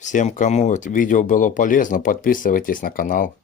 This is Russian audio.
Всем, кому это видео было полезно, подписывайтесь на канал.